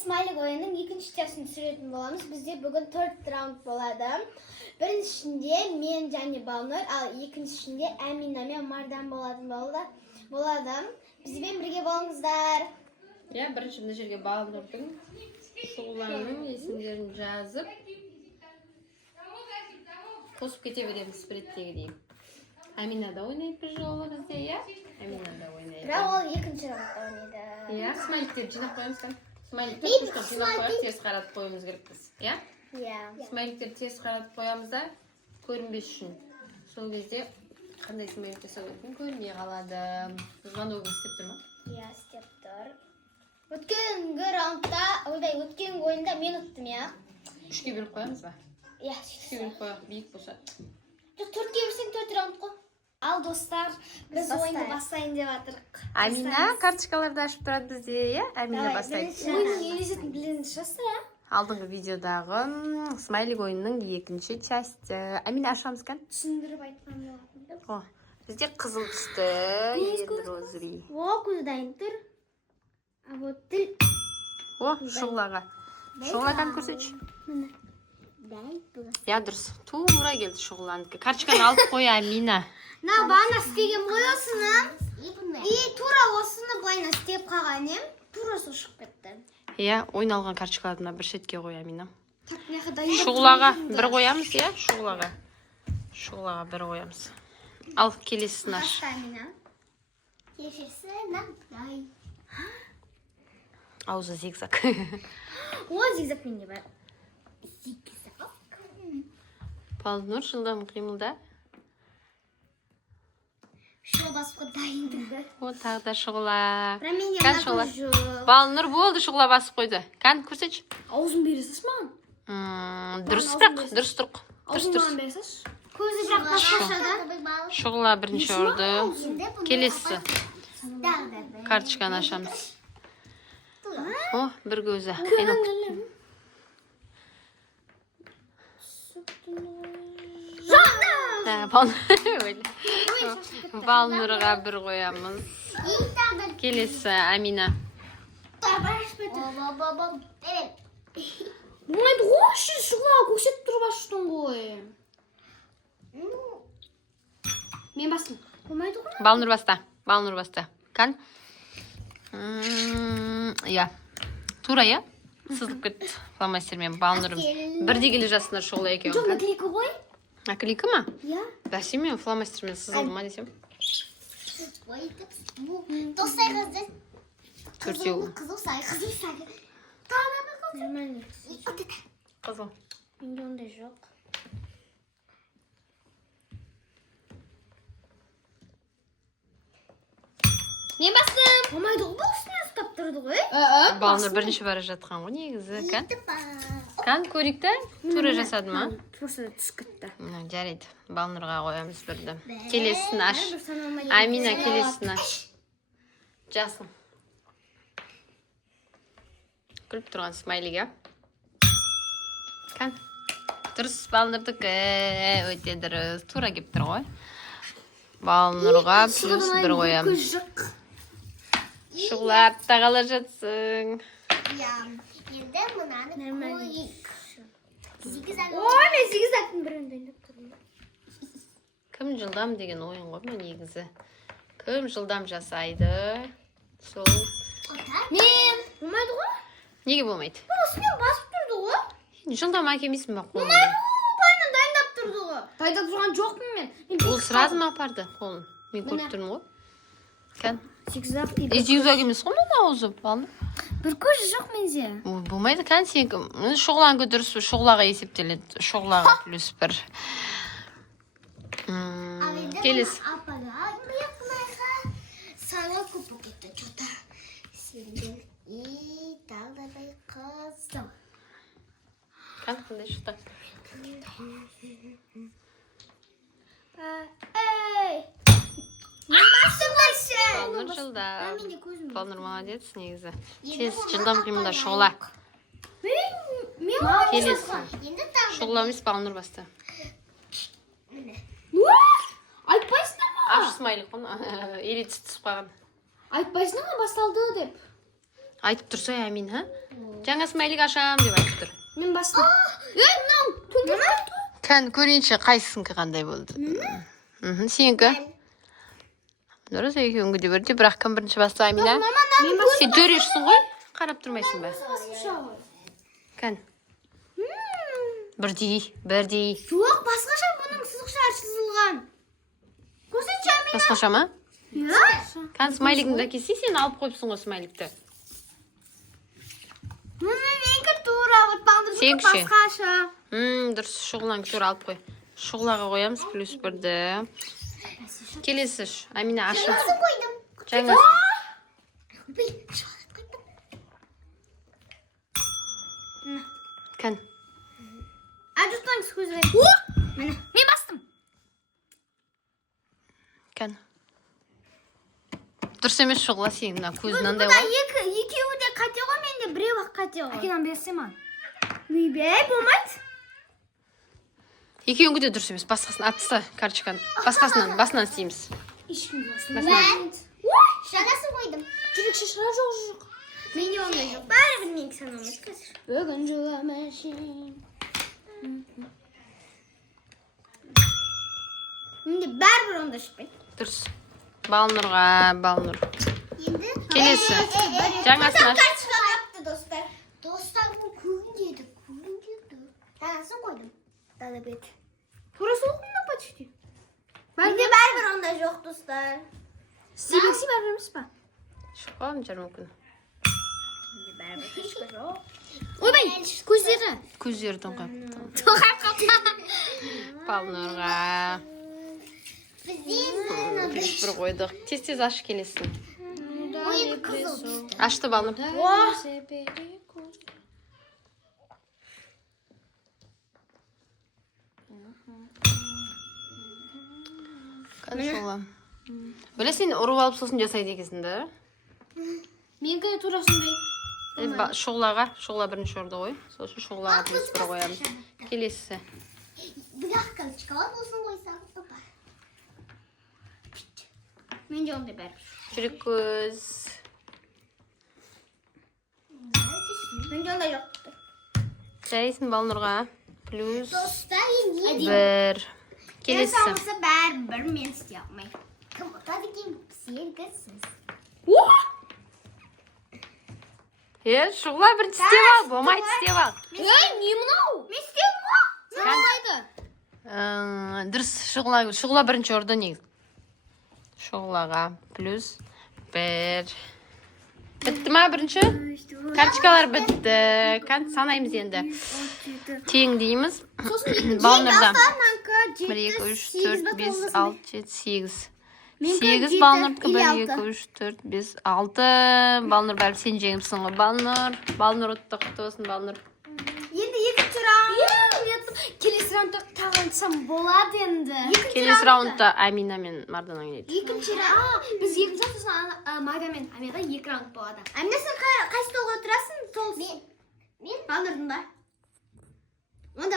смайлик ойынның екінші частын түсіретін боламыз. Бізде бүгін 4 раунд болады. Біріншісінде мен және Балнұр, ал екіншісінде Әмина мен Мардан болады. Бізбен бірге болыңыздар. Ya birinchi mына жерге Балнұрдың шоуларының есімдерін жазып қосып кете береміз спиреттегідей. Әмина да ойнайды бір жолы бізде, я? Әмина да ойнайды. Бірақ ол екінші раундта ойнайды. Я, смайликтерді жинап қоямыз kan? Смайликтерді жинап қояп, теріс қаратып қоюымыз керекпіз, я? Иә. Смайликтерді теріс қаратып қоямыз да, көрінбес үшін. Сол кезде қандай смайлик жасау керектігін көрінбей қалады. Звоногың істеп тұр ма? Иә, істеп тұр. Өткен ойында мен ұттым, я? 3-ке бөліп қоямыз ба? Иә, 3-ке бөліп қояқ, биік болса. 4-ке берсең 4 раунд қой. Ал достар, біз ойынды бастайын деп жатырық. Әмина карточкаларды ашып тұрады бізде, я? Әмина бастайды. Ойынның ережесін біліңіз жасыр, я? Алдыңғы видеодағы смайлик ойынның екінші часті. Әмина ашамыз kan? Түсіндіріп айтқан болатын. О, бізде қызыл түсті, енді розовый. О, көзі дайын тұр. А вот тіл. О, шұғылаға. Шұғыла kan көрсетші. Я дұрыс. Тура келді шұғыланыкі. Карточканы алып қой, Әмина. На, бана істеген ғой осыны. И тура осыны былайна істеп қалған ем. Тура сол шығып кетті. Я, ойналған карточкаларына бір шетке қой, Әмина. Шұғылаға Шұғылаға бір қоямыз, я? Шұғылаға бір қоямыз. Ал, келесісін аш. Аузы зигзаг. О, зигзаг менде бар. Зигзаг? Балнұр, жылдам қимылда. Шұғыл басыпқа дайындығы. О, тағы да шұғыла. Kan шұғыла. Балнұр болды, шұғыла басып қойды. Kan, көрсетші. Аузын бересіз ма? Дұрыс бірақ, дұрыс тұрқ. Аузын маған бересіз? Көзі бірақ басқашада. Шұғыла бірінші орды. Келесі. Карточканы ашамыз. О, бір көзі. Балнұрға бір қоямыз. Келесі, Әмина. Болмайды ғой, шұғыла көксетіп тұрып ашыштың ғой. Мен басым. Болмайды ғой? Балнұр баста. Kan? Я. Тура, я? Сызылып кетті фломастермен Балнұрым. Бірде келе жасындар шұғыла екеуін. Жоқ, наклейка ғой? Наклейка ма? Я. Бәсе мен фломастермен сызылды ма десем? Достай қызды. Төртеу. Қызыл сай. Нормально. Қызыл. Менде ондай жоқ. Мен бастым. Болмайды ғой, бұл үстіне ұстап тұрды ғой. Балнұр бірінші бара жатқан ғой негізі, kan? Kan, көрікті? Тура жасады ма? Просто түсіп кетті. Жарайды. Балнұрға қоямыз бірді. Келесін аш. Әмина, келесін аш. Жасын. Күліп тұрған смайлиге. Kan? Дұрыс, Балнұрдікі. Өте дұрыс. Тура кеп тұр ғой. Балнұрға плюс бір қоямыз. Шұғылап тағала жатсың. Енді мұнаны қойық. Ой, мен зигзагтың бірін дайындап тұрмын. Кім жылдам деген ойын ғой ма негізі. Кім жылдам жасайды. Сол. Мен. Болмайды ғой? Неге болмайды? Осымен басып тұрды ғой. Жылдам әкемейсің ба қолын? Байынан дайындап тұрды ғой. Дайындап тұрған жоқпын мен. Ол сразу ма апарды қолын? Мен көріп тұрмын ғой. Kan? Зигзаг Зигзаг емес қой мына аузы, Балнұр. бір көзі жоқ менде. Болмайды, kan сен шұғылаңғы дұрыс шұғылаға есептеледі. Шұғылаға плюс бір. Келесі. Саңа көп кетті жота. Сенден и талдай қызым. Kan, қандай шықты? Эй! Мен басым баршы! Балнұр жылдам. Балнұр молодец негізі. Тез жылдам қимылда шұғыла. Келесі. Шұғыла емес Балнұр басты. Айтпайсыңдар ма? Аш смайлик қой. Еле түсіп қалған. Айтпайсыңдар ма басталды деп? Айтып тұрса, Әмин, ха? Жаңа смайлик ашам деп айтып тұр. Мен бастым. Кән көрейінші қайсысыңқы қандай болды. Сенікі? Дұрыс, екеуіңгі де бірде, бірақ кім бірінші басты, Амина? Сен төрешсің ғой? Қарап тұрмайсың ба? Кән. Бірдей. Жоқ, басқаша бұның сызықша сызылған. Көрсетші, Амина. Басқаша ма? Иә. Кән смайлигіңді әкелсе, сен алып қойыпсың ғой смайликті. Менікі тура, Сенікі ше? басқаша. Дұрыс, шұғылаң тура алып қой. Шұғылаға қоямыз, плюс бірді. Келесі Амина ашы. Жаңа. Кән. Ажықтаңыз көзге. Мен бастым. Кән. Дұрыс емес шұғыла сенің көзінен де Бұда ғой. екеуі де қате ғой, менде біреу ақ қате ғой. Әкенен берсем ма? Бей, болмайды. Екеуіңгі де дұрыс емес. Басқасын атыста карточканы. Басынан істейміз. Ешкім болсын. Басынан. Шарасын қойдым. Жүрекші шыра жоқ. Менде ондай жоқ. Бәрібір менікі санамыз қазір. Бүгін жыламашын. Менде бәрібір ондай шықпайды. Дұрыс. Балнұр. Келесі. Жаңасын аш. Достар бұл көгін деді. Танасын қойдым. Дала бет. Турасы оқымдан почти. Менде бәрібір ондай жоқ, достар. Сеніксі бәрібір емес па? Шықпалым жар мүмкін. Менде бәрібір ешкі жоқ. Ойбай, көздері. Көздердің қап. Тоқап қалды. Балнұрға. Бір қойдық. Тез аш келесін. Ойын қызыл. Ашты Балнұр. Қаншола. Бөле сен ұрып алып сосын жасайды екесіңді? Менгі турасындай. Шоғла бірінші орды ғой. Сол үшін шоғлаға плюс бір қоямыз. Келесі. Бірақ калычкалар болсын қойсақ та бар. Менде ондай бәрібір. Жүрек көз. Менде ондай жоқ. Жайсын Балнұрға. Плюс Достар, бір. Келесі. Салмаса бәрібір мен істей алмай. Кім ұтады екен? Сергісіз. Шоғла бірінші істеп ал. Болмайды істеп ал. Не мынау? Мен істедім ғой. Болмайды. Дұрыс, шоғла бірінші орды негіз. Шоғлаға плюс бір. Бітті ма бірінші? Карточкалар бітті. Санаймыз енді. Тең дейміз. Балнұрда. 1, 2, 3, 4, 5, 6, 7, 8. 8 Балнұрдікі 1, 2, 3, 4, 5, 6. Балнұр бәрі сен жеңіпсің ғой. Балнұр ұтты құтты болсын Балнұр. Енді екінші раунд. Келесі раундта тағансам болады енді. Келесі раундта Амина мен Мардан ойнайды. Екінші раунд. Біз екінші раунд Марда мен Аминада 2 раунд болады. Амина сен қай столға отырасың? Мен Балнұрдың ба? Онда